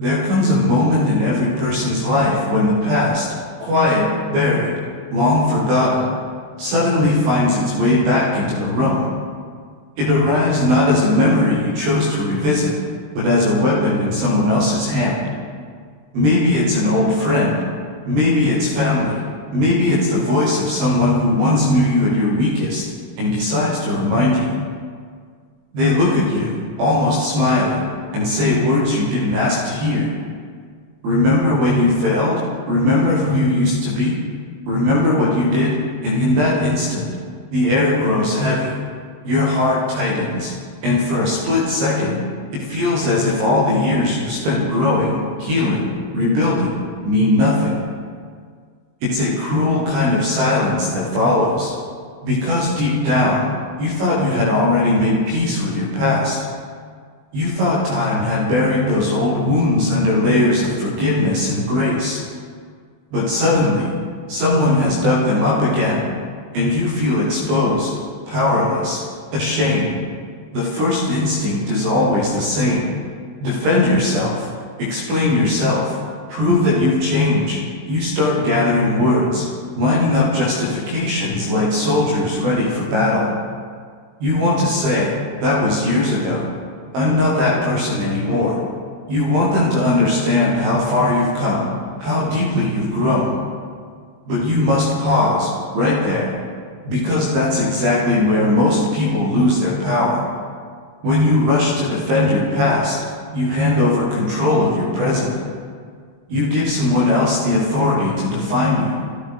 There comes a moment in every person's life when the past, quiet, buried, long forgotten, suddenly finds its way back into the room. It arrives not as a memory you chose to revisit, but as a weapon in someone else's hand. Maybe it's an old friend, maybe it's family, maybe it's the voice of someone who once knew you at your weakest and decides to remind you. They look at you, almost smiling, and say words you didn't ask to hear. Remember when you failed? Remember who you used to be? Remember what you did? And in that instant, the air grows heavy. Your heart tightens, and for a split second, it feels as if all the years you spent growing, healing, rebuilding, mean nothing. It's a cruel kind of silence that follows, because deep down, you thought you had already made peace with your past. You thought time had buried those old wounds under layers of forgiveness and grace. But suddenly, someone has dug them up again, and you feel exposed, powerless, ashamed. The first instinct is always the same. Defend yourself, explain yourself, prove that you've changed. You start gathering words, lining up justifications like soldiers ready for battle. You want to say, that was years ago. I'm not that person anymore. You want them to understand how far you've come, how deeply you've grown. But you must pause, right there, because that's exactly where most people lose their power. When you rush to defend your past, you hand over control of your present. You give someone else the authority to define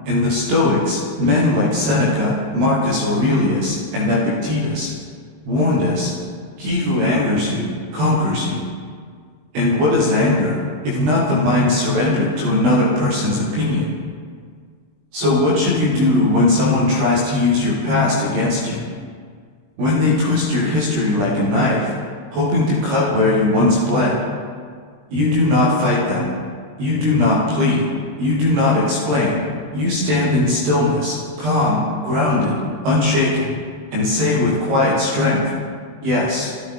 you. And the Stoics, men like Seneca, Marcus Aurelius, and Epictetus, warned us, he who angers you, conquers you. And what is anger, if not the mind surrendered to another person's opinion? So what should you do when someone tries to use your past against you? When they twist your history like a knife, hoping to cut where you once bled? You do not fight them. You do not plead. You do not explain. You stand in stillness, calm, grounded, unshaken, and say with quiet strength, yes.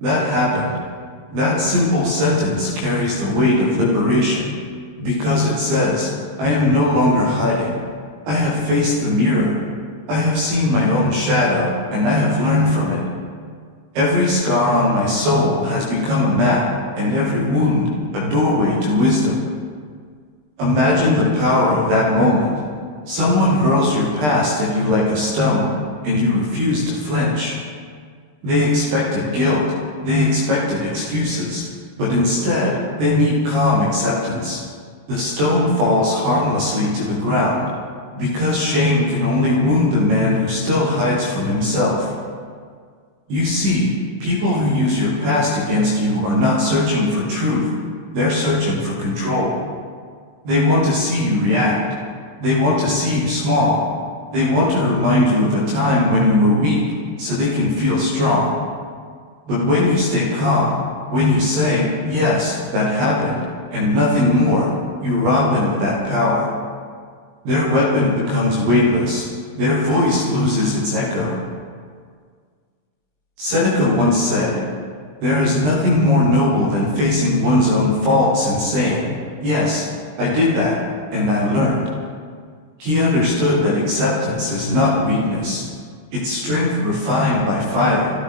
That happened. That simple sentence carries the weight of liberation, because it says, I am no longer hiding. I have faced the mirror. I have seen my own shadow, and I have learned from it. Every scar on my soul has become a map, and every wound, a doorway to wisdom. Imagine the power of that moment. Someone hurls your past at you like a stone, and you refuse to flinch. They expected guilt, they expected excuses, but instead, they meet calm acceptance. The stone falls harmlessly to the ground, because shame can only wound the man who still hides from himself. You see, people who use your past against you are not searching for truth, they're searching for control. They want to see you react. They want to see you small. They want to remind you of a time when you were weak, so they can feel strong. But when you stay calm, when you say, yes, that happened, and nothing more, you rob them of that power. Their weapon becomes weightless, their voice loses its echo. Seneca once said, there is nothing more noble than facing one's own faults and saying, yes, I did that, and I learned. He understood that acceptance is not weakness, it's strength refined by fire.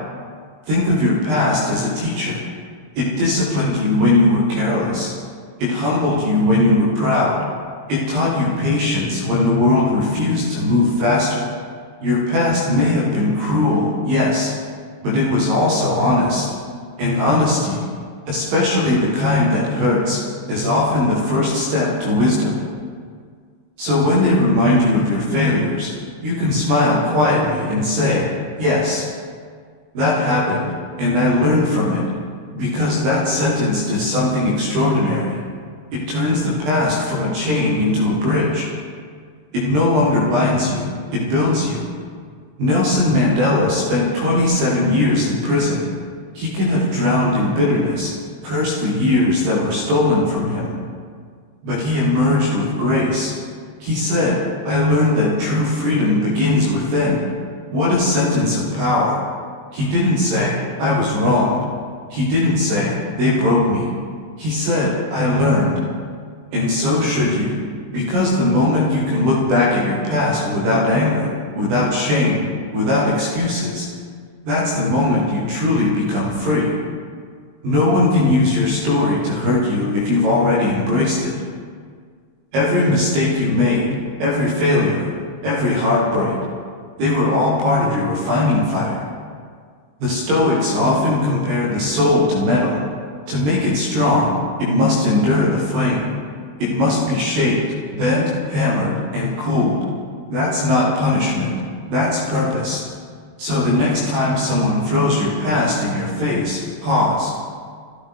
Think of your past as a teacher. It disciplined you when you were careless. It humbled you when you were proud. It taught you patience when the world refused to move faster. Your past may have been cruel, yes, but it was also honest. And honesty, especially the kind that hurts, is often the first step to wisdom. So when they remind you of your failures, you can smile quietly and say, yes, that happened, and I learned from it, because that sentence does something extraordinary. It turns the past from a chain into a bridge. It no longer binds you, it builds you. Nelson Mandela spent 27 years in prison. He could have drowned in bitterness, cursed the years that were stolen from him. But he emerged with grace. He said, I learned that true freedom begins within. What a sentence of power. He didn't say, I was wrong. He didn't say, they broke me. He said, I learned. And so should you, because the moment you can look back at your past without anger, without shame, without excuses, that's the moment you truly become free. No one can use your story to hurt you if you've already embraced it. Every mistake you made, every failure, every heartbreak, they were all part of your refining fire. The Stoics often compare the soul to metal. To make it strong, it must endure the flame. It must be shaped, bent, hammered, and cooled. That's not punishment, that's purpose. So the next time someone throws your past in your face, pause.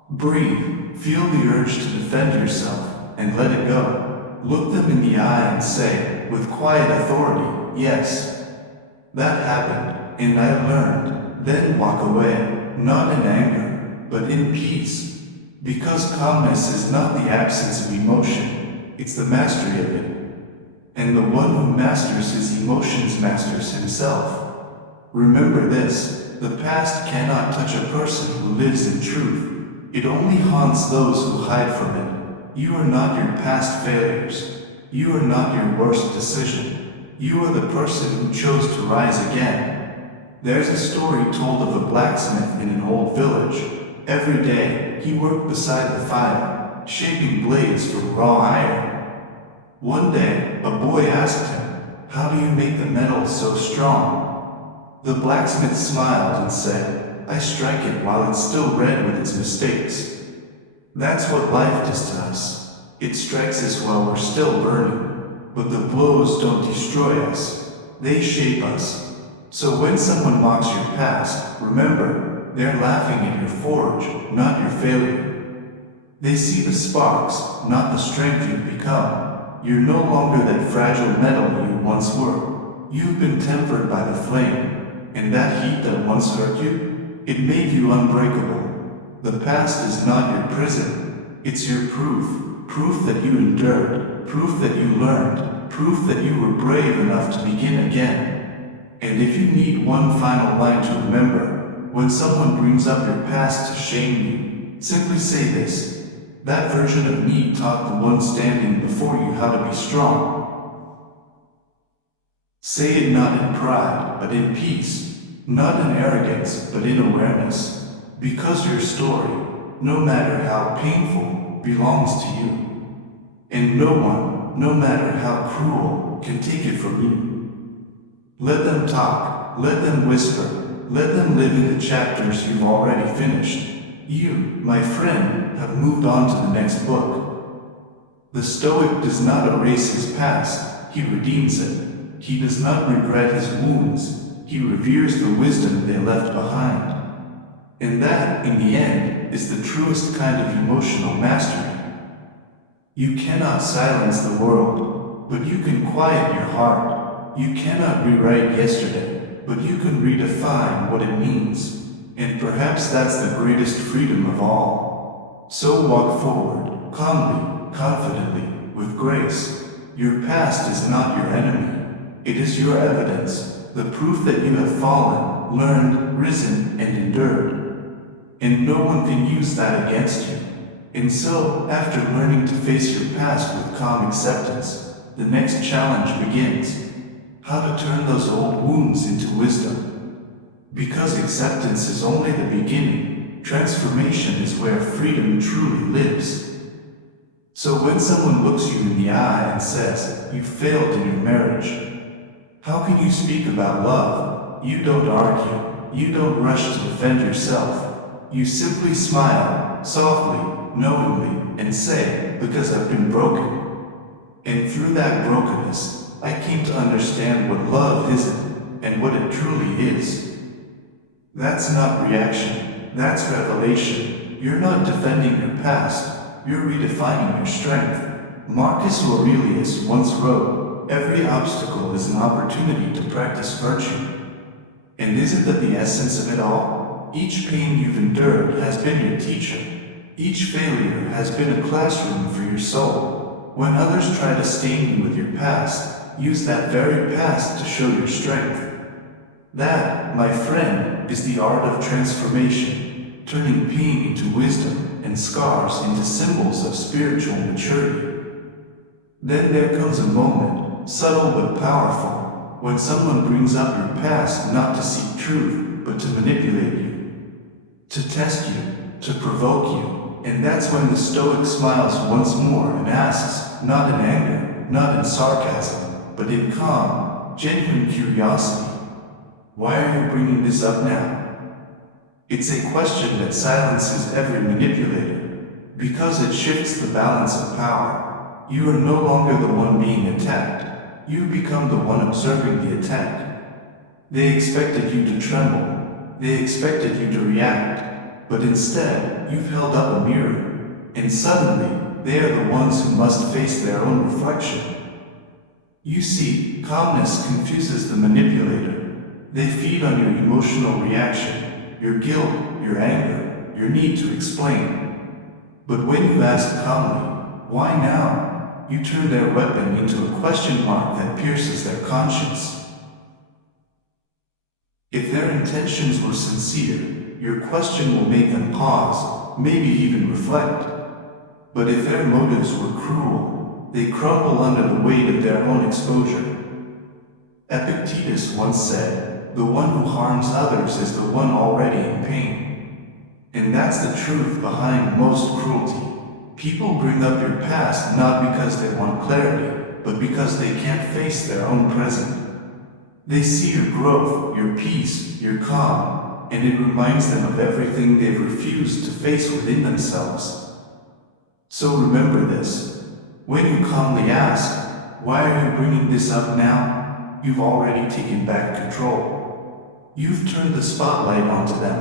Breathe, feel the urge to defend yourself, and let it go. Look them in the eye and say, with quiet authority, yes, that happened, and I learned. Then walk away, not in anger, but in peace. Because calmness is not the absence of emotion, it's the mastery of it. And the one who masters his emotions masters himself. Remember this, the past cannot touch a person who lives in truth. It only haunts those who hide from it. You are not your past failures. You are not your worst decision. You are the person who chose to rise again. There's a story told of a blacksmith in an old village. Every day, he worked beside the fire, shaping blades from raw iron. One day, a boy asked him, how do you make the metal so strong? The blacksmith smiled and said, I strike it while it's still red with its mistakes. That's what life does to us. It strikes us while we're still burning. But the blows don't destroy us. They shape us. So when someone mocks your past, remember, they're laughing at your forge, not your failure. They see the sparks, not the strength you've become. You're no longer that fragile metal you once were. You've been tempered by the flame. And that heat that once hurt you, it made you unbreakable. The past is not your prison. It's your proof. Proof that you endured. Proof that you learned. Proof that you were brave enough to begin again. And if you need one final line to remember, when someone brings up your past to shame you, simply say this. That version of me taught the one standing before you how to be strong. Say it not in pride, but in peace. Not in arrogance, but in awareness. Because your story, no matter how painful, belongs to you. And no one, no matter how cruel, can take it from you. Let them talk, let them whisper, let them live in the chapters you've already finished. You, my friend, have moved on to the next book. The Stoic does not erase his past, he redeems it. He does not regret his wounds. He reveres the wisdom they left behind. And that, in the end, is the truest kind of emotional mastery. You cannot silence the world, but you can quiet your heart. You cannot rewrite yesterday, but you can redefine what it means. And perhaps that's the greatest freedom of all. So walk forward, calmly, confidently, with grace. Your past is not your enemy. It is your evidence. The proof that you have fallen, learned, risen, and endured. And no one can use that against you. And so, after learning to face your past with calm acceptance, the next challenge begins. How to turn those old wounds into wisdom. Because acceptance is only the beginning, transformation is where freedom truly lives. So when someone looks you in the eye and says, you failed in your marriage, how can you speak about love? You don't argue. You don't rush to defend yourself. You simply smile, softly, knowingly, and say, because I've been broken. And through that brokenness, I came to understand what love isn't, and what it truly is. That's not reaction. That's revelation. You're not defending your past. You're redefining your strength. Marcus Aurelius once wrote, every obstacle is an opportunity to practice virtue. And isn't that the essence of it all? Each pain you've endured has been your teacher. Each failure has been a classroom for your soul. When others try to stain you with your past, use that very past to show your strength. That, my friend, is the art of transformation, turning pain into wisdom and scars into symbols of spiritual maturity. Then there comes a moment, subtle but powerful, when someone brings up your past not to seek truth, but to manipulate you, to test you, to provoke you, and that's when the Stoic smiles once more and asks, not in anger, not in sarcasm, but in calm, genuine curiosity, why are you bringing this up now? It's a question that silences every manipulator, because it shifts the balance of power. You are no longer the one being attacked. You become the one observing the attack. They expected you to tremble. They expected you to react. But instead, you've held up a mirror. And suddenly, they are the ones who must face their own reflection. You see, calmness confuses the manipulator. They feed on your emotional reaction, your guilt, your anger, your need to explain. But when you ask calmly, why now? You turn their weapon into a question mark that pierces their conscience. If their intentions were sincere, your question will make them pause, maybe even reflect. But if their motives were cruel, they crumble under the weight of their own exposure. Epictetus once said, "The one who harms others is the one already in pain." And that's the truth behind most cruelty. People bring up your past not because they want clarity, but because they can't face their own present. They see your growth, your peace, your calm, and it reminds them of everything they've refused to face within themselves. So remember this. When you calmly ask, why are you bringing this up now? You've already taken back control. You've turned the spotlight onto them,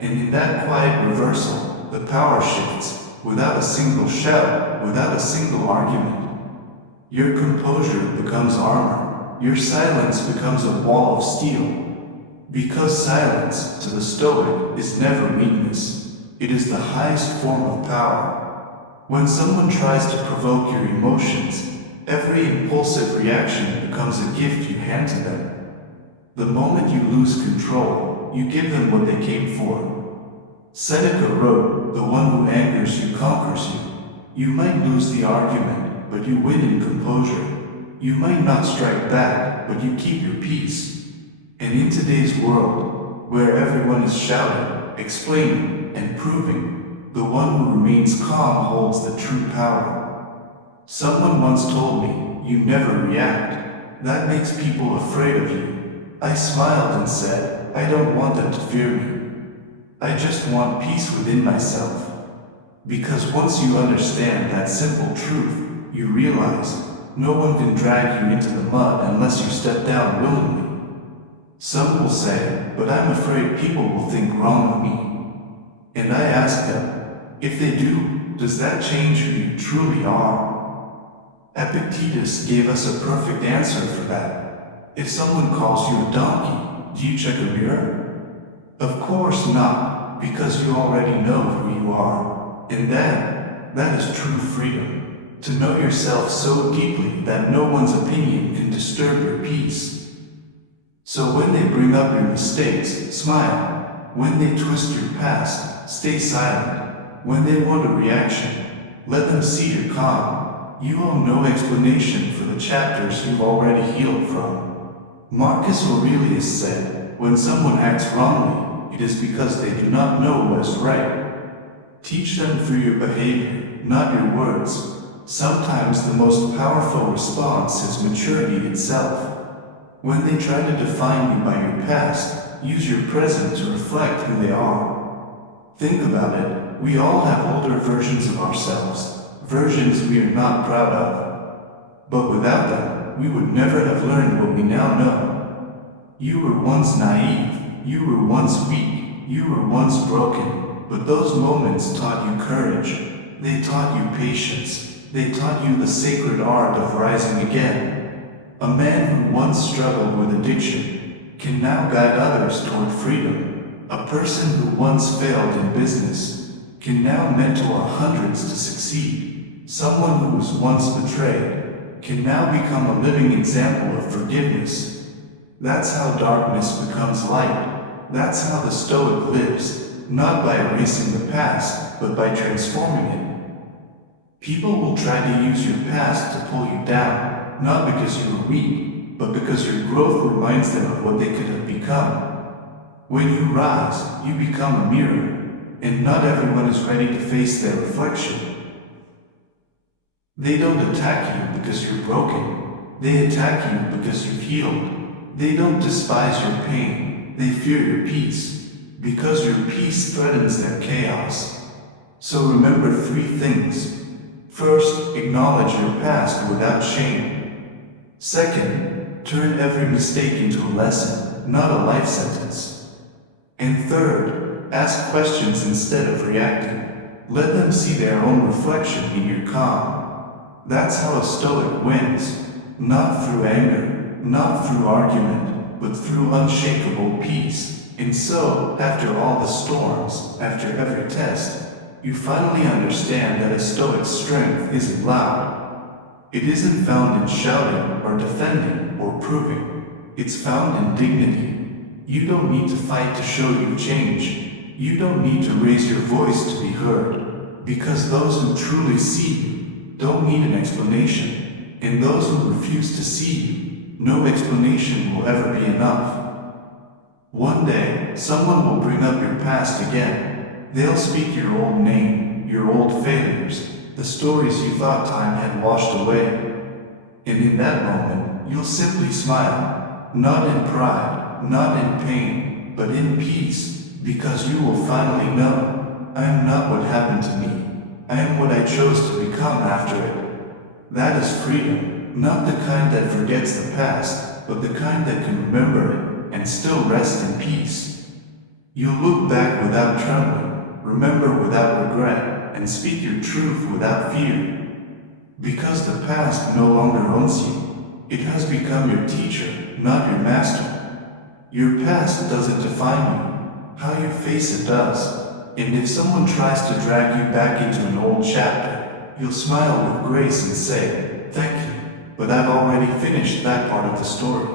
and in that quiet reversal, the power shifts, without a single shout, without a single argument. Your composure becomes armor, your silence becomes a wall of steel. Because silence, to the Stoic, is never weakness, it is the highest form of power. When someone tries to provoke your emotions, every impulsive reaction becomes a gift you hand to them. The moment you lose control, you give them what they came for. Seneca wrote, "The one who angers you conquers you." You might lose the argument, but you win in composure. You might not strike back, but you keep your peace. And in today's world, where everyone is shouting, explaining, and proving, the one who remains calm holds the true power. Someone once told me, "You never react. That makes people afraid of you." I smiled and said, "I don't want them to fear me. I just want peace within myself." Because once you understand that simple truth, you realize no one can drag you into the mud unless you step down willingly. Some will say, "But I'm afraid people will think wrong of me." And I ask them, if they do, does that change who you truly are? Epictetus gave us a perfect answer for that. If someone calls you a donkey, do you check a mirror? Of course not, because you already know who you are. And that is true freedom. To know yourself so deeply that no one's opinion can disturb your peace. So when they bring up your mistakes, smile. When they twist your past, stay silent. When they want a reaction, let them see your calm. You owe no explanation for the chapters you've already healed from. Marcus Aurelius said, "When someone acts wrongly, it is because they do not know what is right." Teach them through your behavior, not your words. Sometimes the most powerful response is maturity itself. When they try to define you by your past, use your present to reflect who they are. Think about it, we all have older versions of ourselves, versions we are not proud of. But without them, we would never have learned what we now know. You were once naive, you were once weak, you were once broken, but those moments taught you courage. They taught you patience. They taught you the sacred art of rising again. A man who once struggled with addiction can now guide others toward freedom. A person who once failed in business can now mentor hundreds to succeed. Someone who was once betrayed can now become a living example of forgiveness. That's how darkness becomes light. That's how the Stoic lives. not by erasing the past, but by transforming it. People will try to use your past to pull you down, not because you were weak, but because your growth reminds them of what they could have become. When you rise, you become a mirror, and not everyone is ready to face their reflection. They don't attack you because you're broken. They attack you because you've healed. They don't despise your pain. They fear your peace, because your peace threatens their chaos. So remember 3 things. First, acknowledge your past without shame. Second, turn every mistake into a lesson, not a life sentence. And third, ask questions instead of reacting. Let them see their own reflection in your calm. That's how a Stoic wins, not through anger, not through argument, but through unshakable peace. And so, after all the storms, after every test, you finally understand that a Stoic's strength isn't loud. It isn't found in shouting or defending or proving. It's found in dignity. You don't need to fight to show you've changed. You don't need to raise your voice to be heard, because those who truly see you don't need an explanation, and those who refuse to see you, no explanation will ever be enough. One day, someone will bring up your past again. They'll speak your old name, your old failures, the stories you thought time had washed away. And in that moment, you'll simply smile, not in pride, not in pain, but in peace, because you will finally know, I am not what happened to me. I am what I chose to become after it. That is freedom, not the kind that forgets the past, but the kind that can remember it and still rest in peace. You'll look back without trembling, remember without regret, and speak your truth without fear. Because the past no longer owns you. It has become your teacher, not your master. Your past doesn't define you. How you face it does. And if someone tries to drag you back into an old chapter, you'll smile with grace and say, thank you, but I've already finished that part of the story.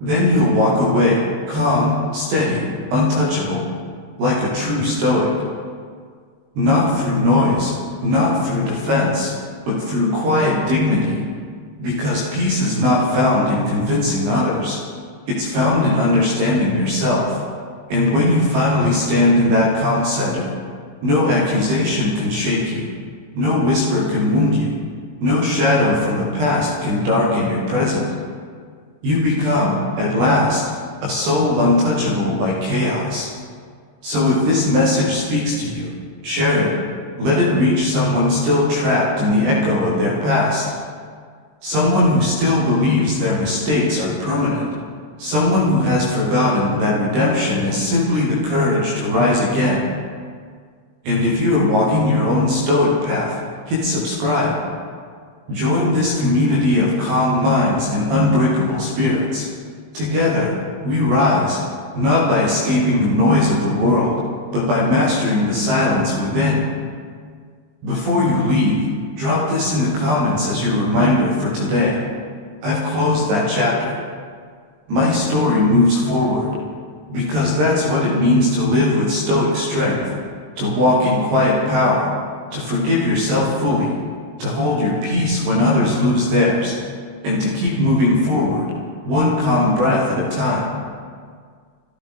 Then you'll walk away, calm, steady, untouchable, like a true Stoic. Not through noise, not through defense, but through quiet dignity. Because peace is not found in convincing others, it's found in understanding yourself. And when you finally stand in that calm center, no accusation can shake you, no whisper can wound you, no shadow from the past can darken your present. You become, at last, a soul untouchable by chaos. So if this message speaks to you, share it. Let it reach someone still trapped in the echo of their past. Someone who still believes their mistakes are permanent. Someone who has forgotten that redemption is simply the courage to rise again. And if you are walking your own Stoic path, hit subscribe. Join this community of calm minds and unbreakable spirits. Together, we rise, not by escaping the noise of the world, but by mastering the silence within. Before you leave, drop this in the comments as your reminder for today. I've closed that chapter. My story moves forward, because that's what it means to live with Stoic strength, to walk in quiet power, to forgive yourself fully, to hold your peace when others lose theirs, and to keep moving forward, one calm breath at a time.